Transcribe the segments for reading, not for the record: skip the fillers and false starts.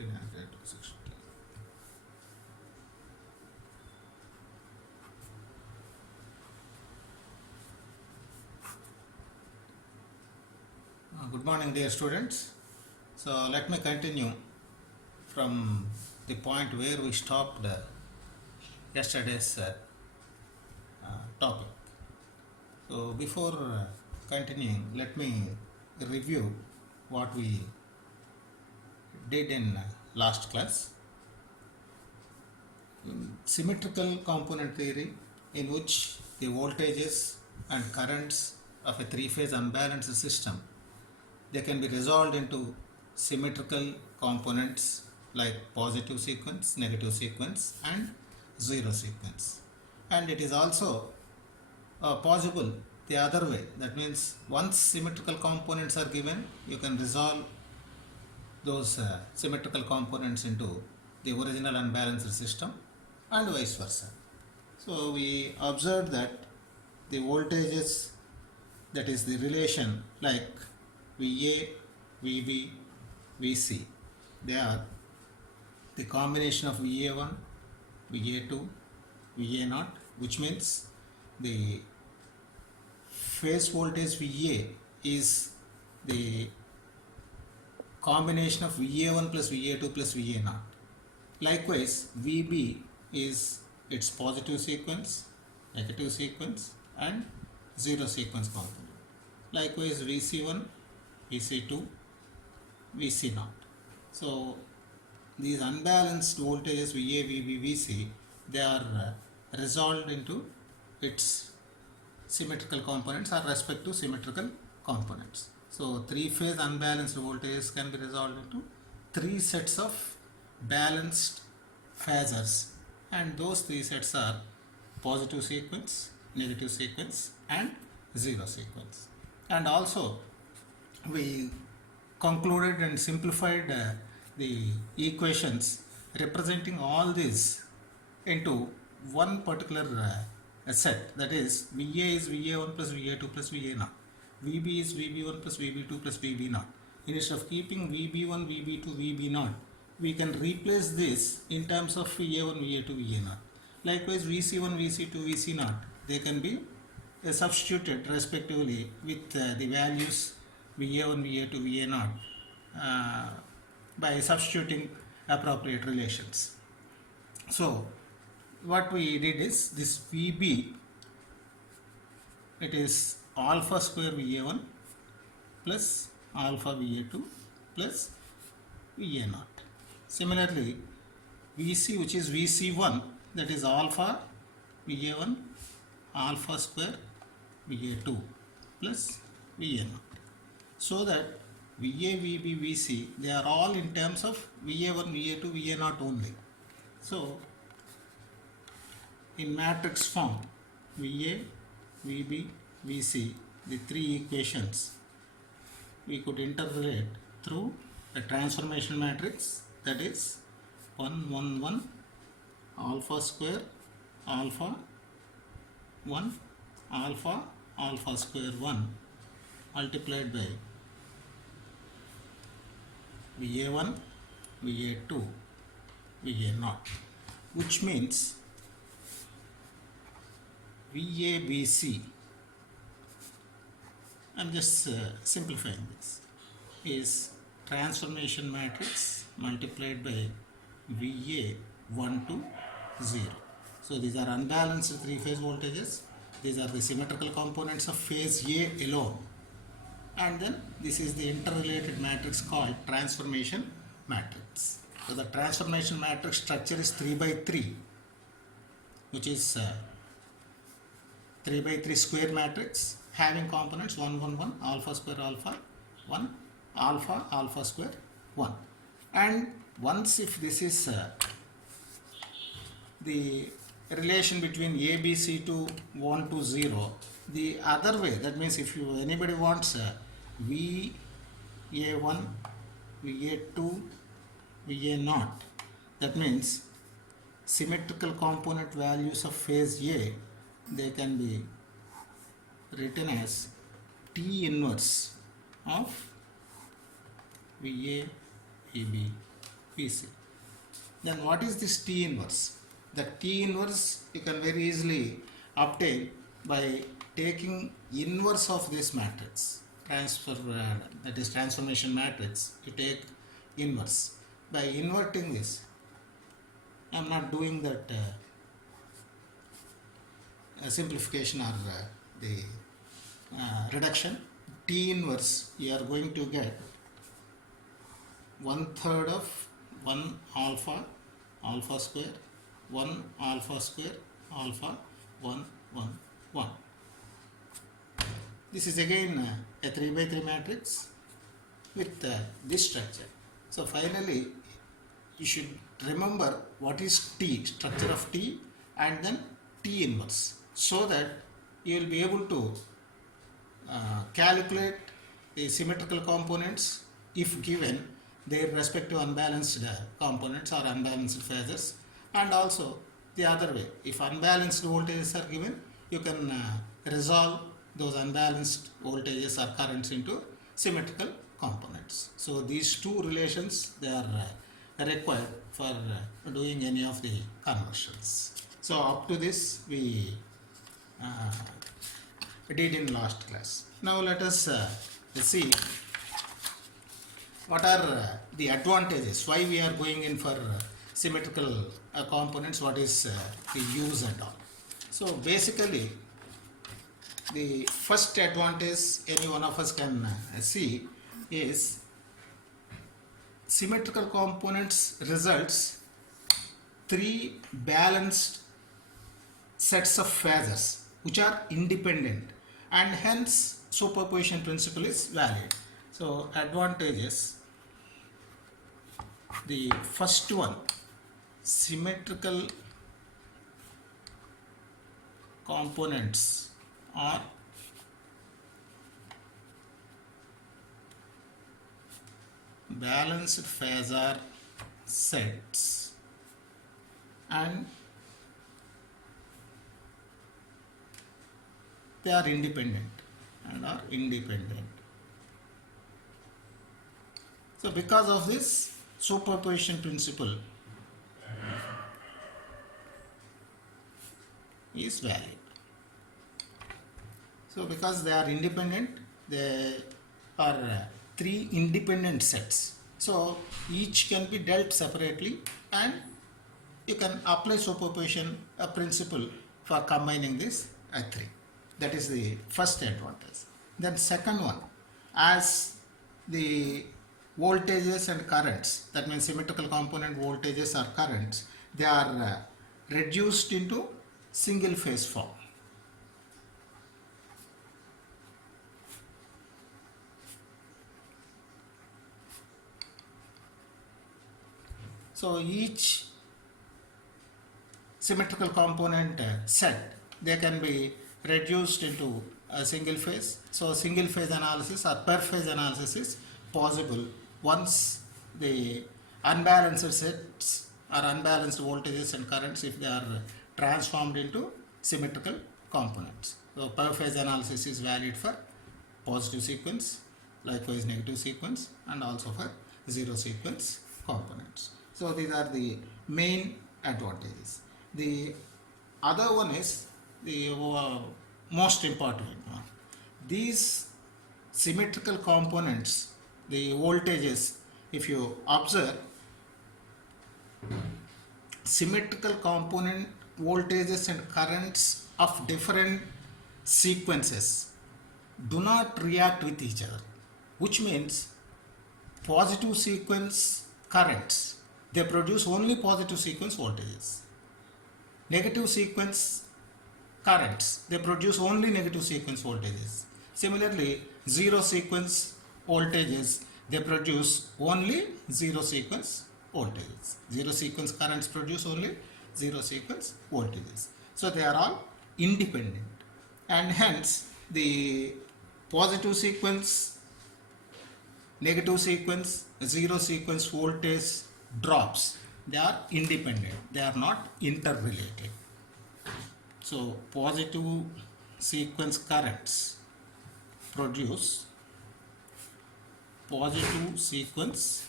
15 ampere to 60. Good morning, dear students. So let me continue from the point where we stopped yesterday's topic. So before continuing, let me review what we did in last class. Symmetrical component theory, in which the voltages and currents of a three-phase unbalanced system, they can be resolved into symmetrical components like positive sequence, negative sequence and zero sequence. And it is also possible the other way. That means once symmetrical components are given, you can resolve those symmetrical components into the original unbalanced system and vice versa. So we observed that the voltages, that is the relation like VA, VB, VC, they are the combination of VA1, VA2, VA0, which means the phase voltage VA is the combination of VA1 plus VA2 plus VA0. Likewise, VB is its positive sequence, negative sequence and zero sequence component. Likewise, VC1, VC2, VC0. So these unbalanced voltages VA, VB, VC, they are resolved into its symmetrical components or respective symmetrical components. So three-phase unbalanced voltages can be resolved into three sets of balanced phasors, and those three sets are positive sequence, negative sequence and zero sequence. And also we concluded and simplified the equations representing all these into one particular set, that is VA is VA1 plus VA2 plus VA0, VB is VB1 plus VB2 plus VB0. Instead of keeping VB1, VB2, VB0, we can replace this in terms of VA1, VA2, VA0. Likewise, VC1, VC2, VC0, they can be substituted respectively with the values VA1, VA2, VA0 by substituting appropriate relations. So what we did is this VB, it is alpha square VA1 plus alpha VA2 plus VA0. Similarly, VC, which is VC1, that is alpha VA1 alpha square VA2 plus VA0. So that VA, VB, VC, they are all in terms of VA1, VA2, VA0 only. So in matrix form, VA, VB, VC, the three equations, we could interpolate through a transformation matrix, that is 1, 1, 1, alpha square, alpha 1, alpha, alpha square 1 multiplied by VA1, VA2, VA0, which means VABC, I'm just simplifying this, is transformation matrix multiplied by VA1 to 0. So these are unbalanced three-phase voltages. These are the symmetrical components of phase A alone. And then this is the interrelated matrix called transformation matrix. So the transformation matrix structure is 3 by 3, which is 3 by 3 square matrix having components 1, 1, 1, alpha square alpha 1, alpha, alpha square 1. And once if this is the relation between ABC to 1 to 0, the other way, that means if you anybody wants VA1, VA2, VA0, that means symmetrical component values of phase A, they can be written as T inverse of VA, VB, PC. Then what is this T inverse? The T inverse you can very easily obtain by taking inverse of this matrix, that is transformation matrix. You take inverse. By inverting this, I am not doing that simplification or the reduction. T inverse, you are going to get 1/3 of 1 alpha, alpha square, 1 alpha square, alpha, 1, 1, 1. This is again a 3/3 matrix with this structure. So finally, you should remember what is T, structure of T, and then T inverse, so that you will be able to calculate the symmetrical components if given their respective unbalanced components or unbalanced phases, and also the other way, if unbalanced voltages are given, you can resolve those unbalanced voltages or currents into symmetrical components. So these two relations, they are required for doing any of the conversions. So up to this we did in last class. Now let us see what are the advantages, why we are going in for symmetrical components, what is the use and all. So basically, the first advantage any one of us can see is symmetrical components results 3 balanced sets of phases which are independent, and hence superposition principle is valid. So advantages, the first one, symmetrical components are balanced phasor sets and they are independent and are independent. So because of this, superposition principle is valid. So because they are independent, they are 3 independent sets. So each can be dealt separately, and you can apply superposition principle for combining this 3. That is the first advantage. Then second one, as the voltages and currents, that means symmetrical component voltages or currents, they are reduced into single phase form. So each symmetrical component set, they can be reduced into a single phase. So single phase analysis or per phase analysis is possible once the unbalanced sets or unbalanced voltages and currents, if they are transformed into symmetrical components. So per phase analysis is valid for positive sequence, likewise negative sequence, and also for zero sequence components. So these are the main advantages. The other one is the most important one. These symmetrical components, the voltages, if you observe, symmetrical component voltages and currents of different sequences do not react with each other, which means positive sequence currents, they produce only positive sequence voltages. Negative sequence currents, they produce only negative sequence voltages. Similarly, zero sequence voltages, they produce only zero sequence voltages. Zero sequence currents produce only zero sequence voltages. So they are all independent, and hence the positive sequence, negative sequence, zero sequence voltage drops, they are independent, they are not interrelated. So positive sequence currents produce positive sequence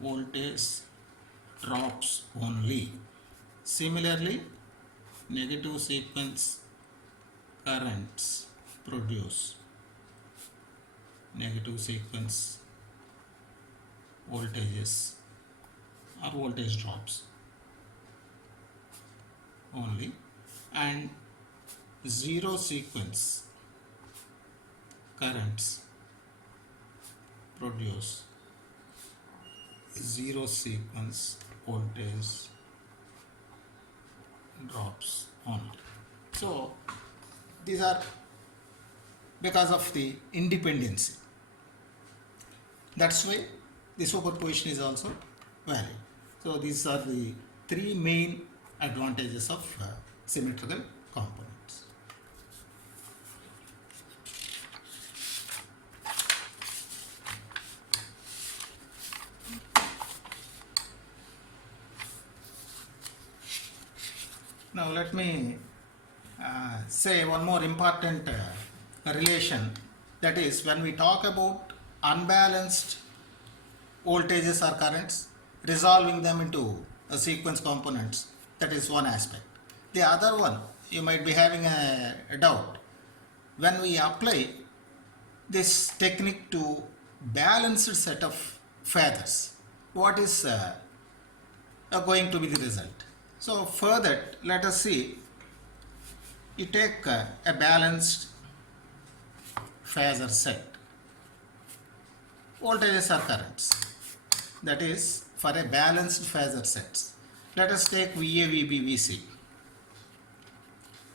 voltage drops only. Similarly, negative sequence currents produce negative sequence voltages or voltage drops only, and zero sequence currents produce zero sequence voltage drops only. So these are because of the independency. That's why the superposition is also valid. So these are the three main advantages of symmetrical components. Now let me say one more important relation, that is, when we talk about unbalanced voltages or currents, resolving them into sequence components, that is one aspect. The other one, you might be having a doubt, when we apply this technique to balanced set of phasors, what is going to be the result? So for that, let us see, you take a balanced phasor set, voltages or currents, that is for a balanced phasor sets. Let us take VA, VB, VC,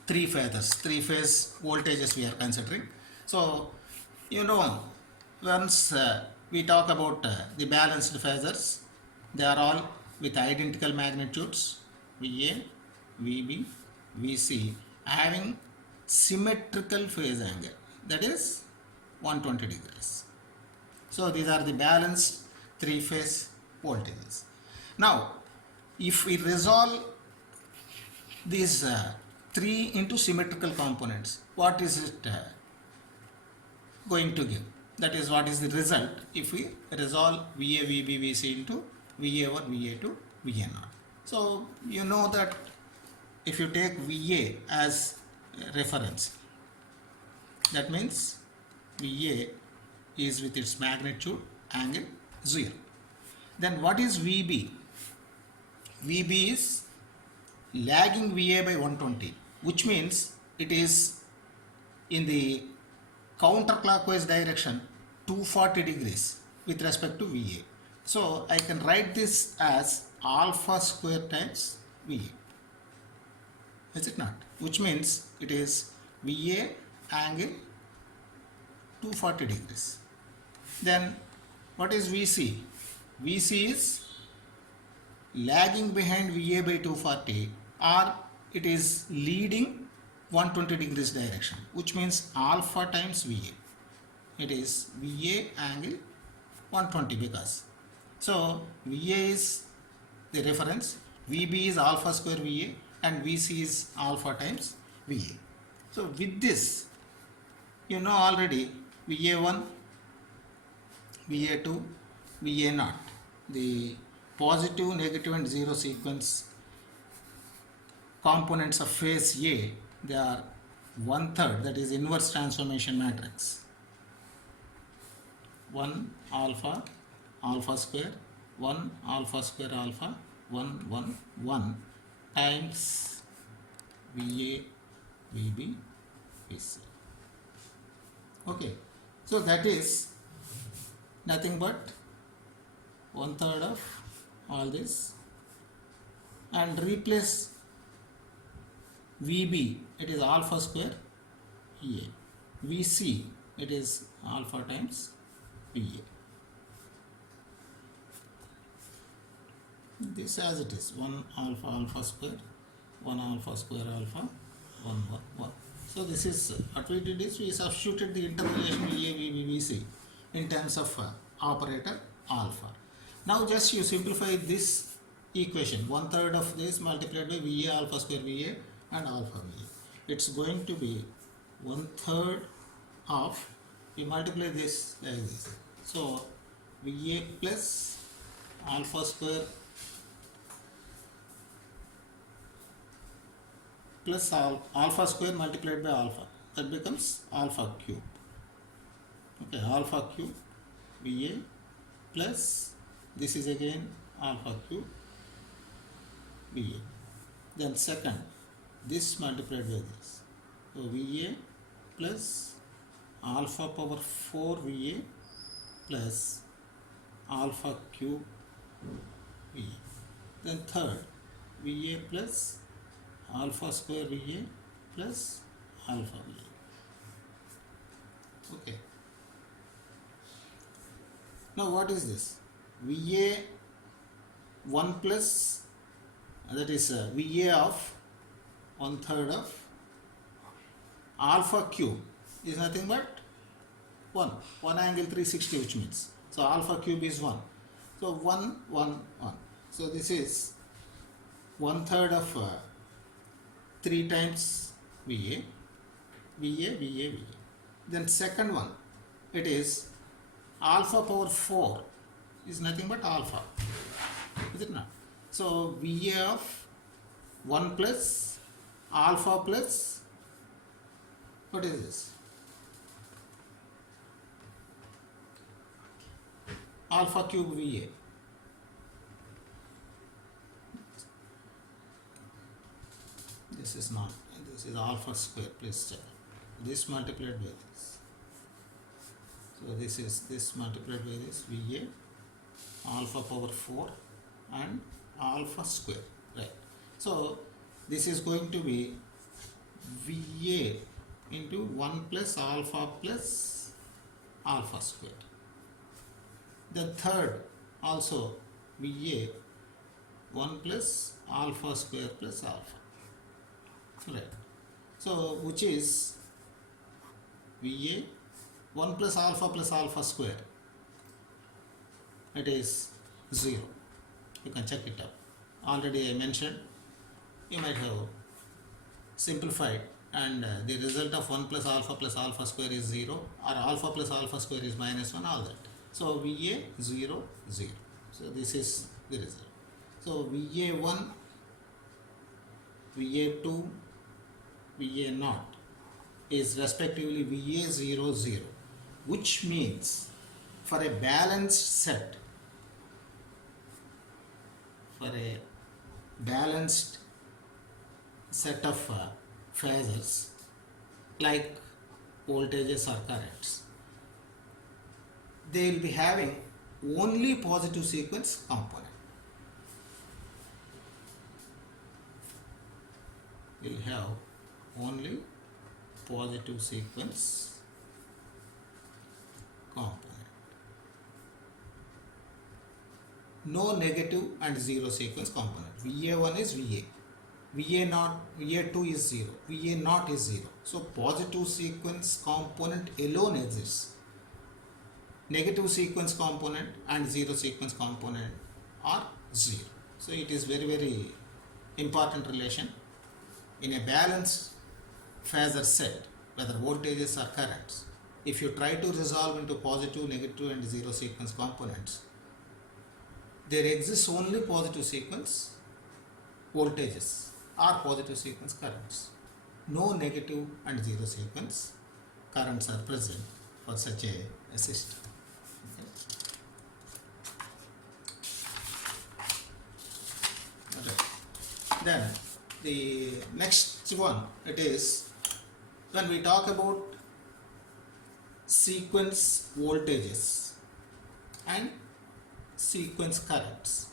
three phasors, three phase voltages we are considering. So you know, once we talk about the balanced phasors, they are all with identical magnitudes, VA, VB, VC, having symmetrical phase angle, that is 120 degrees. So these are the balanced three phase voltages. Now if we resolve these three into symmetrical components, what is it going to give? That is, what is the result if we resolve VA, VB, VC into VA1, VA2, VA0. So you know that if you take VA as reference, that means VA is with its magnitude angle 0. Then what is VB? VB is lagging VA by 120, which means it is in the counterclockwise direction 240 degrees with respect to VA. So I can write this as alpha square times VA, is it not? Which means it is VA angle 240 degrees. Then what is VC? VC is lagging behind VA by 240, or it is leading 120 degrees direction, which means alpha times VA. It is VA angle 120 because. So VA is the reference, VB is alpha square VA, and VC is alpha times VA. So with this, you know already VA1, VA2, VA0, the positive, negative and zero sequence components of phase A, they are 1/3, that is inverse transformation matrix. 1 alpha, alpha square, 1 alpha square alpha, 1 1 1 times VA, VB, VC. Okay, so that is nothing but 1/3 of all this, and replace VB, it is alpha square VA, VC, it is alpha times VA. This as it is, 1 alpha alpha square, 1 alpha square alpha, 1 1 1. So this is what we did is we substituted the interpolation VA, VB, VC in terms of operator alpha. Now just you simplify this equation, 1/3 of this multiplied by VA alpha square VA and alpha VA. It's going to be 1/3 of, we multiply this like this. So VA plus alpha square plus alpha square multiplied by alpha, that becomes alpha cube. Okay, alpha cube VA plus this is again alpha cube VA. Then second, this multiplied by this, so VA plus alpha power 4 VA plus alpha cube VA. Then third, VA plus alpha square VA plus alpha VA. Okay. Now what is this? VA 1 plus, that is VA of 1/3 of alpha cube is nothing but 1 angle 360, which means, so alpha cube is 1, so 1 1 1, so this is 1/3 of 3 times VA. Then second one, it is alpha power 4 is nothing but alpha, is it not? So VA of 1 plus alpha plus, what is this? Alpha cube VA. This is not, this is alpha square, please check. This multiplied by this. So this is this multiplied by this VA, alpha power 4 and alpha square, right? So this is going to be VA into 1 plus alpha square. The third also VA 1 plus alpha square plus alpha, right? So which is VA 1 plus alpha square, it is 0. You can check it up. Already I mentioned, you might have simplified, and the result of 1 plus alpha square is 0, or alpha plus alpha square is minus 1, all that. So VA 0 0. So this is the result. So VA1, VA2, VA0 is respectively VA0 0, which means for a balanced set, of phasors like voltages or currents, they will be having only positive sequence component. Will have only positive sequence component. No negative and zero sequence component. VA1 is VA. VA0, VA2 is 0. VA0 is 0. So positive sequence component alone exists. Negative sequence component and zero sequence component are 0. So it is very, very important relation. In a balanced phasor set, whether voltages or currents, if you try to resolve into positive, negative and zero sequence components, there exists only positive sequence voltages or positive sequence currents. No negative and zero sequence currents are present for such a system. Okay. Then the next one, it is when we talk about sequence voltages and sequence currents.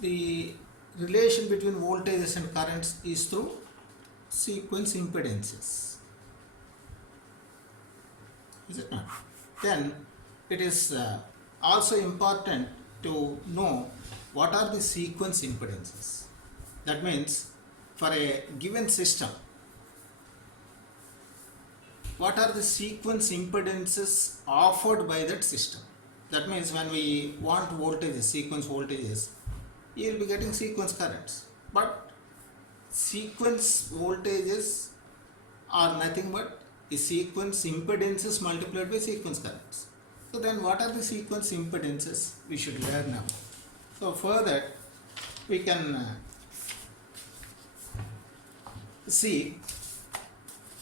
The relation between voltages and currents is through sequence impedances. Is it not? Then it is also important to know what are the sequence impedances. That means for a given system, what are the sequence impedances offered by that system. That means when we want voltages, sequence voltages, you will be getting sequence currents. But sequence voltages are nothing but the sequence impedances multiplied by sequence currents. So then what are the sequence impedances we should learn now? So for that we can see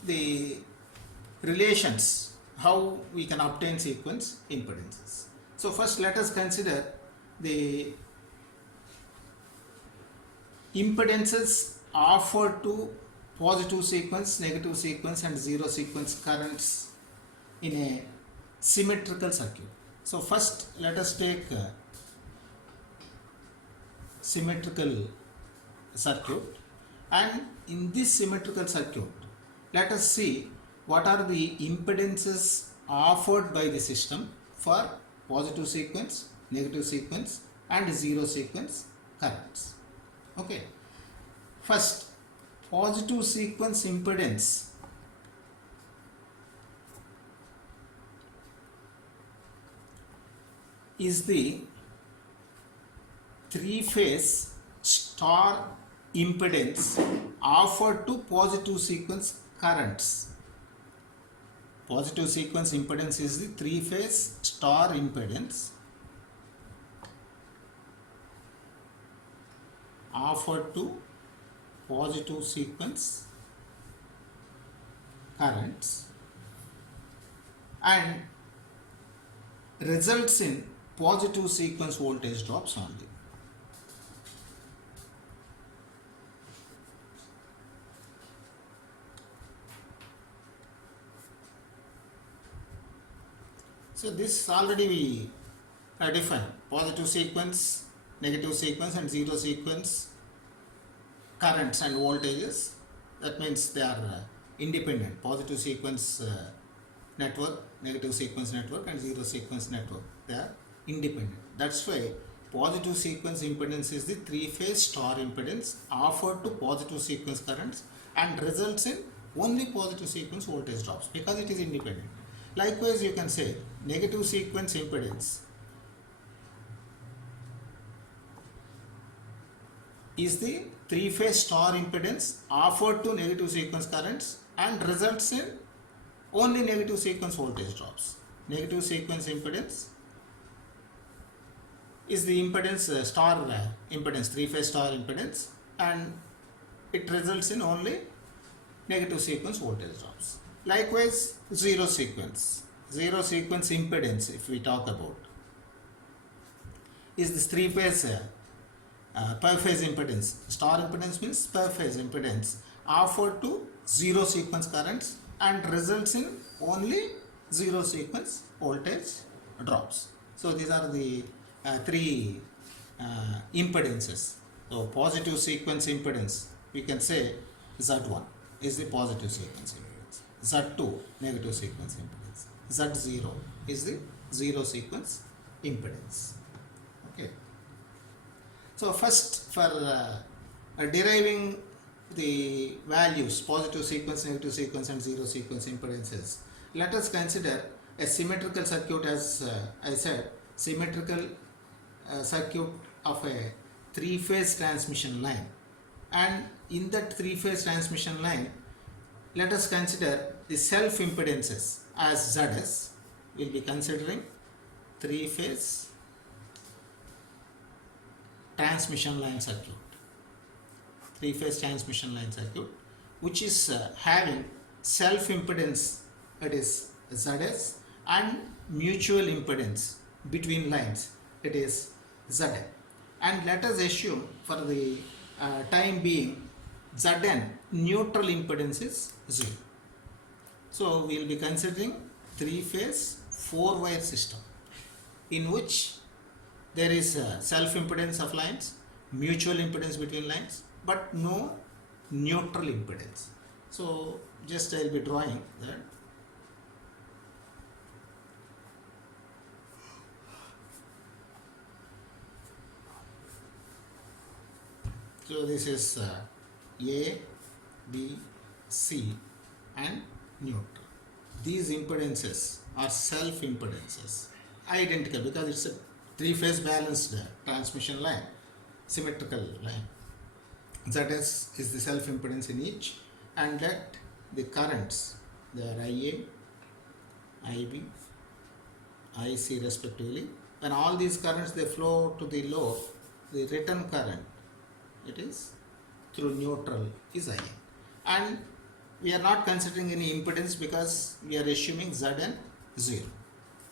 the relations, how we can obtain sequence impedances. So first let us consider the impedances offered to positive sequence, negative sequence and zero sequence currents in a symmetrical circuit. So first let us take a symmetrical circuit, and in this symmetrical circuit let us see what are the impedances offered by the system for positive sequence, negative sequence and zero sequence currents. Okay, first positive sequence impedance is the three-phase star impedance offered to positive sequence currents. Positive sequence impedance is the three-phase star impedance offered to positive sequence currents and results in positive sequence voltage drops only. So this already we defined positive sequence, negative sequence and zero sequence currents and voltages. That means they are independent. Positive sequence network, negative sequence network and zero sequence network, they are independent. That's why positive sequence impedance is the three-phase star impedance offered to positive sequence currents and results in only positive sequence voltage drops because it is independent. Likewise you can say negative sequence impedance is the three-phase star impedance offered to negative sequence currents and results in only negative sequence voltage drops. Negative sequence impedance is the impedance star impedance, three-phase star impedance, and it results in only negative sequence voltage drops. Likewise zero sequence impedance, if we talk about, is this three-phase per phase impedance. Star impedance means per phase impedance offered to zero sequence currents and results in only zero sequence voltage drops. So these are the three impedances. So positive sequence impedance, we can say Z1 is the positive sequence impedance, Z2 negative sequence impedance, Z0 is the zero sequence impedance. Okay. So first for deriving the values positive sequence, negative sequence and zero sequence impedances, let us consider a symmetrical circuit. As I said, symmetrical circuit of a three-phase transmission line, and in that three-phase transmission line let us consider the self impedances as Zs. We will be considering three-phase transmission line circuit, three-phase transmission line circuit, which is having self impedance, that is Zs, and mutual impedance between lines, it is Zn. And let us assume for the time being Zn neutral impedance is 0. So we will be considering three-phase four-wire system in which there is self impedance of lines, mutual impedance between lines, but no neutral impedance. So just I will be drawing that. So this is A, B, C and neutral. These impedances are self impedances, identical because it's a three-phase balanced transmission line, symmetrical line. Zs is the self impedance in each, and that the currents, they are Ia, Ib IC respectively. When all these currents they flow to the load, the return current, it is through neutral is IN. And we are not considering any impedance because we are assuming Zn 0.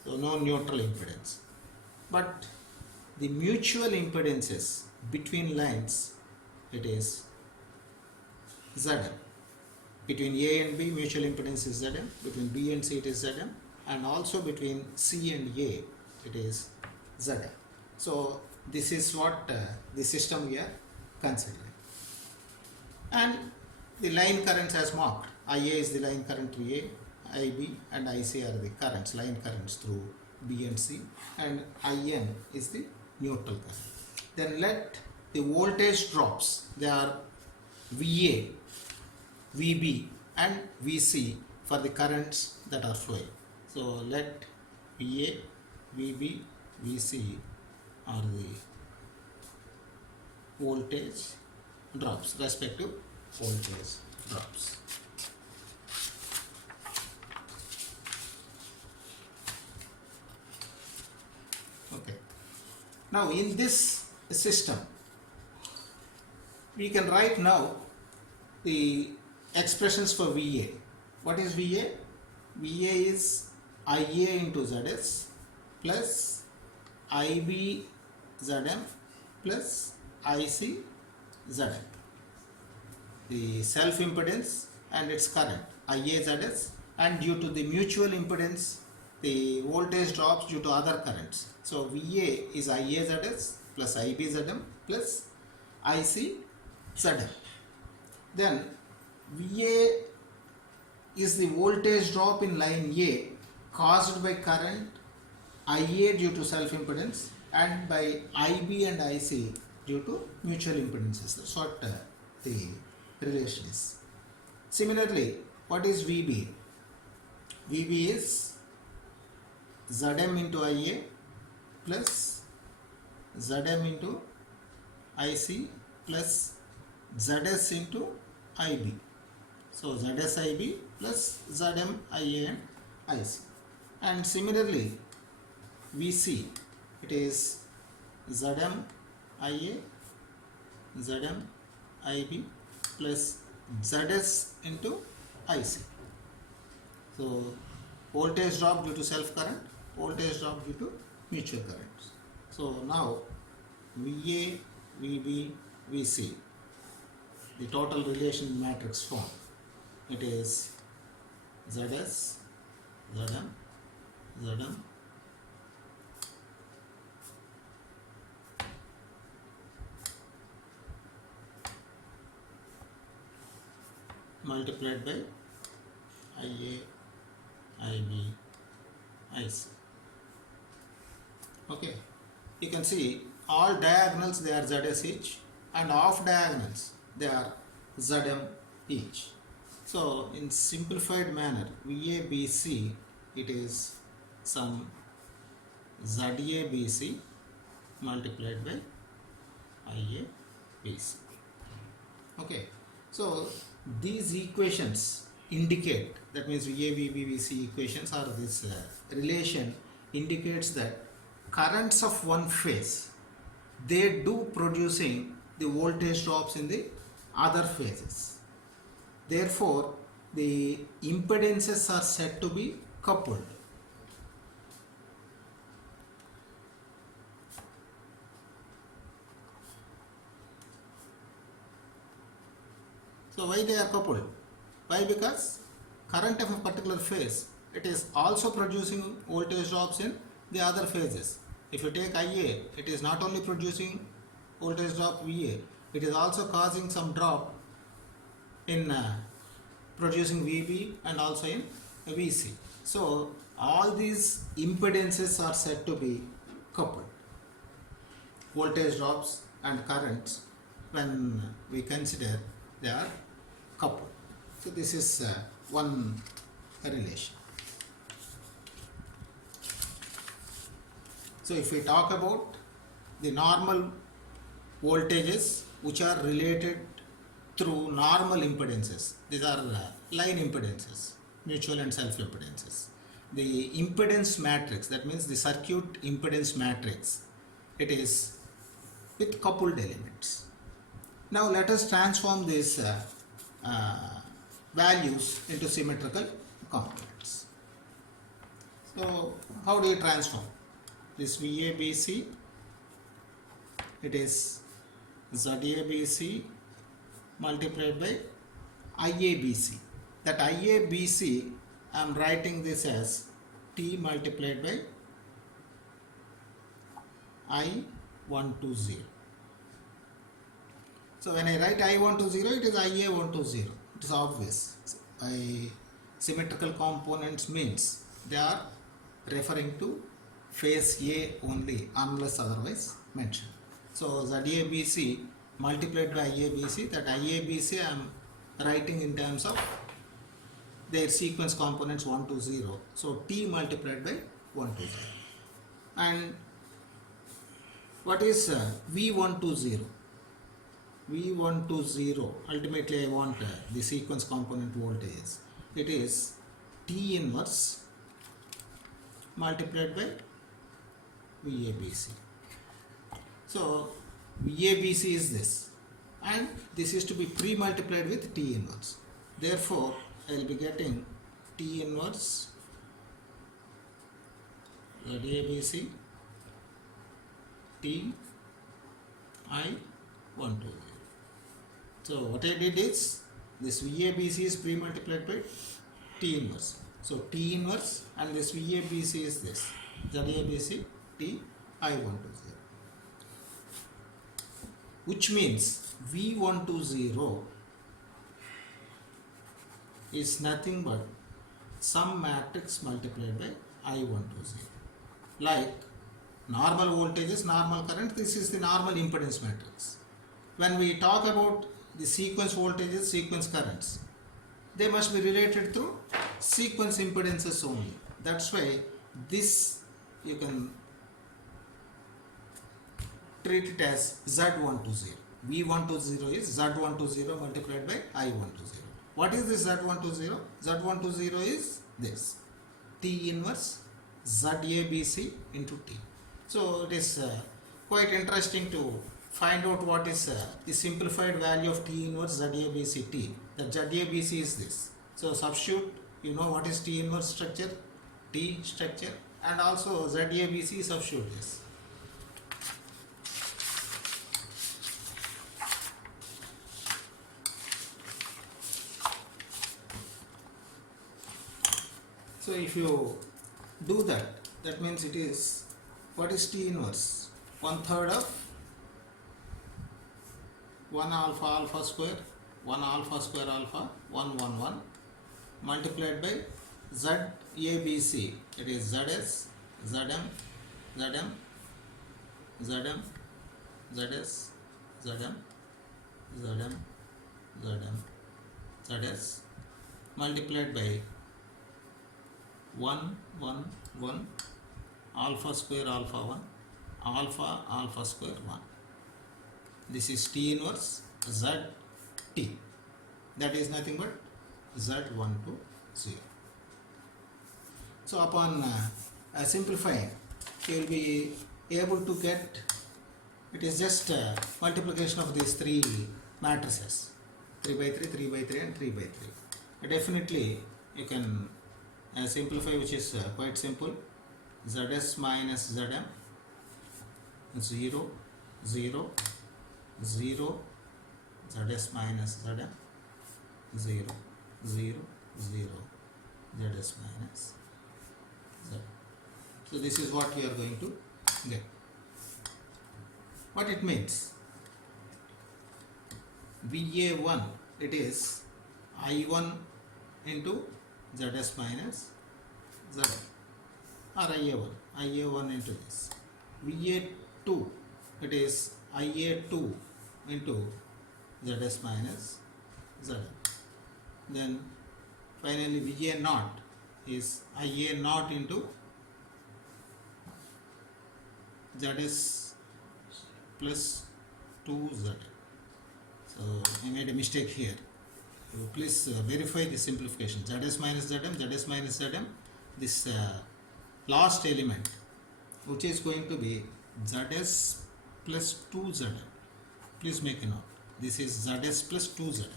So no neutral impedance. But the mutual impedances between lines, it is Zm. Between A and B, mutual impedance is Zm. Between B and C, it is Zm. And also between C and A, it is Zm. So this is what the system we are considering. And the line currents as marked. IA is the line current to A, IB and IC are the currents, line currents through B and C, and IN is the neutral current. Then let the voltage drops, they are VA, VB and VC for the currents that are flowing. So let VA, VB, VC are the voltage drops, respective voltage drops. Okay. Now in this system, we can write now the expressions for VA. What is VA? VA is IA into ZS plus IB Zm plus IC Zm. The self impedance and its current IA ZS, and due to the mutual impedance the voltage drops due to other currents. So VA is IA ZS plus IB Zm plus IC Zm. Then VA is the voltage drop in line A caused by current IA due to self impedance and by IB and IC due to mutual impedances. That's what the relation is. Similarly, what is VB? VB is Zm into IA plus Zm into IC plus Zs into IB. So Zs IB plus Zm IA and IC. And similarly, VC, it is Zm IA, Zm IB plus Zs into IC. So voltage drop due to self current, voltage drop due to mutual currents. So now VA, VB, VC, the total relation matrix form, it is Zs, Zm, Zm, multiplied by IA, IB, IC. Okay, you can see all diagonals they are Zs each and off diagonals they are Zm each. So in simplified manner, VABC, it is some ZABC multiplied by IABC. Okay, so these equations indicate, that means VABC equations, or this relation indicates that currents of one phase, they do producing the voltage drops in the other phases. Therefore, the impedances are said to be coupled. So why they are coupled? Why? Because current of a particular phase, it is also producing voltage drops in the other phases. If you take IA, it is not only producing voltage drop VA, it is also causing some drop in producing VB and also in VC. So all these impedances are said to be coupled. Voltage drops and currents, when we consider, they are coupled. So this is one relation. So if we talk about the normal voltages which are related through normal impedances, these are line impedances, mutual and self impedances. the impedance matrix, that means the circuit impedance matrix, it is with coupled elements. Now let us transform these values into symmetrical components. So how do you transform this VABC? It is ZABC multiplied by IABC. That IABC, I am writing this as T multiplied by I120. So when I write I120, it is IA120. It is obvious. By symmetrical components means they are referring to phase A only unless otherwise mentioned. So ZABC multiplied by IABC, that IABC I am writing in terms of their sequence components 1 to 0. So T multiplied by 1 to 0. And what is V120? V120, ultimately I want the sequence component voltages. It is T inverse multiplied by VABC. So VABC is this, and this is to be pre-multiplied with T inverse. Therefore, I will be getting T inverse VABC T I120. So what I did is, this VABC is pre-multiplied by T inverse. So T inverse and this VABC is this ZABC T I120, which means V120 is nothing but some matrix multiplied by I120. Like normal voltages, normal current, this is the normal impedance matrix. When we talk about the sequence voltages, sequence currents, they must be related to sequence impedances only. That's why this you can treat it as Z120. V120 is Z120 multiplied by I120. What is this Z120? Z120 is this T inverse ZABC into T. So it is quite interesting to find out what is the simplified value of T inverse ZABC T. The ZABC is this. So substitute, you know what is T inverse structure, T structure, and also ZABC substitute this. So if you do that, that means it is, what is T inverse? 1/3 of 1 alpha alpha square, 1 alpha square alpha, 1 1 1 multiplied by ZABC. It is ZS, ZM, ZM, ZM, ZS, ZM, ZM, ZM, ZS multiplied by 1 1 1 alpha square alpha 1 alpha alpha square 1. This is T inverse ZT. That is nothing but Z120. So upon simplifying, you will be able to get, it is just multiplication of these three matrices, 3 by 3, 3 by 3 and 3 by 3. Definitely you can simplify, which is quite simple. ZS minus ZM 0 0 0, ZS minus ZM 0 0 0, ZS minus Z. So this is what we are going to get. What it means, VA1, it is I1 into ZS minus ZM, or IA1 into this. VA2, it is IA2 into ZS minus ZM. Then finally VA0 is IA0 into ZS plus 2Z. So I made a mistake here. So please verify the simplification. ZS minus ZM, ZS minus ZM, this last element, which is going to be Zs plus 2Zm. Please make a note. This is Zs plus 2Zm.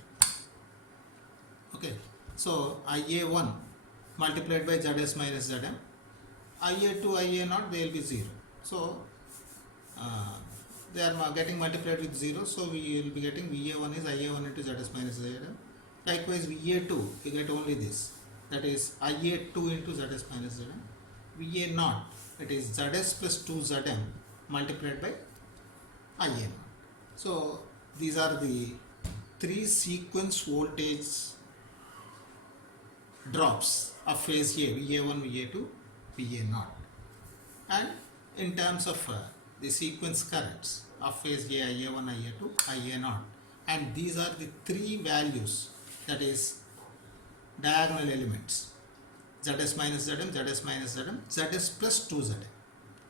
Okay. So Ia1 multiplied by Zs minus Zm. Ia2, Ia0, they will be 0. So they are getting multiplied with 0. So we will be getting Va1 is Ia1 into Zs minus Zm. Likewise Va2, you get only this. That is Ia2 into Zs minus Zm. Va0, it is Zs plus 2Zm multiplied by Ia0. So these are the three sequence voltage drops of phase A, Va1, Va2, Va0. And in terms of the sequence currents of phase A, Ia1, Ia2, Ia0. And these are the three values, that is diagonal elements, Zs minus Zm, Zs minus Zm, Zs plus 2Zm.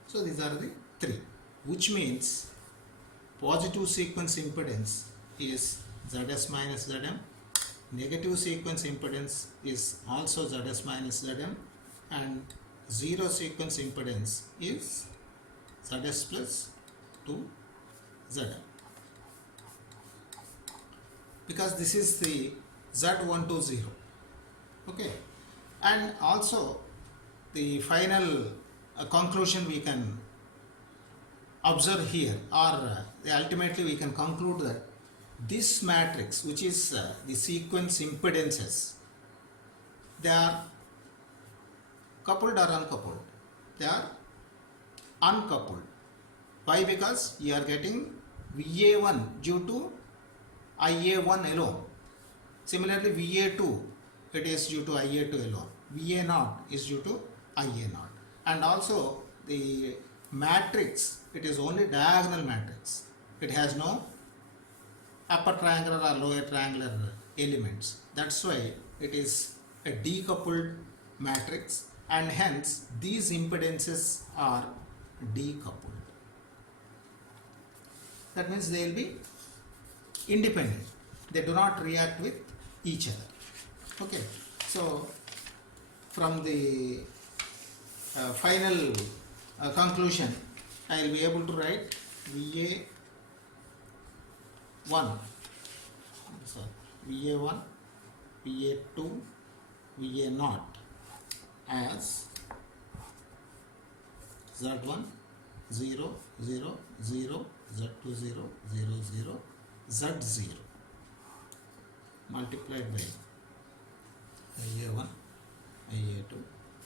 So these are the three, which means positive sequence impedance is Zs minus Zm, negative sequence impedance is also Zs minus Zm, and zero sequence impedance is Zs plus 2Zm. Because this is the Z120. Okay, and also the final conclusion we can observe here, or ultimately we can conclude that this matrix, which is the sequence impedances, they are coupled or uncoupled? They are uncoupled. Why? Because you are getting Va1 due to Ia1 alone. Similarly, Va2, it is due to Ia2 alone. Va0 is due to Ia0. And also the matrix, it is only diagonal matrix. It has no upper triangular or lower triangular elements. That's why it is a decoupled matrix, and hence these impedances are decoupled. That means they will be independent. They do not react with each other. Okay. So from the final conclusion, I will be able to write Va1, Va2, Va0 as Z1 0 0 0, Z2 0 0 0, Z0 multiplied by Ia1, Ia2,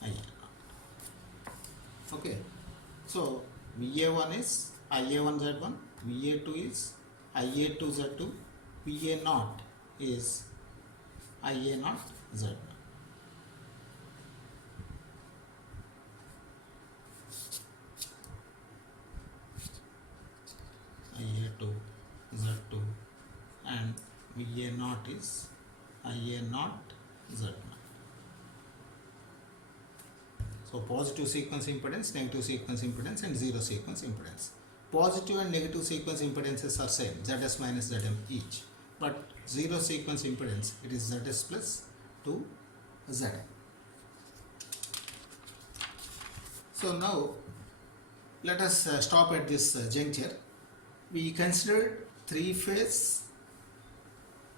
Ia0. Okay. So Va1 is Ia1 Z1, Va2 is Ia2 Z2, Va0 is Ia0 Z1. Ia2 Z2 and Va0 is Ia0 Z0. So positive sequence impedance, negative sequence impedance, and zero sequence impedance. Positive and negative sequence impedances are same, Zs minus Zm each. But zero sequence impedance, it is Zs plus 2Zm. So now let us stop at this juncture. We considered three-phase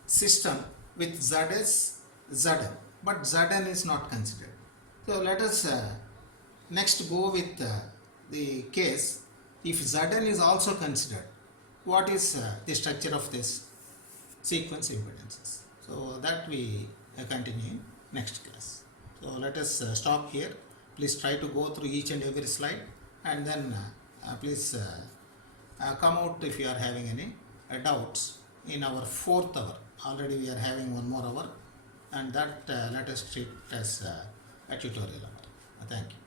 system with Zs, Zm, but Zn is not considered. So let us next go with the case if Zn is also considered. What is the structure of this sequence impedances? So that we continue in next class. So let us stop here. Please try to go through each and every slide, and then please come out if you are having any doubts in our 4th hour. Already we are having 1 more hour, and that let us treat as a tutorial hour. Thank you.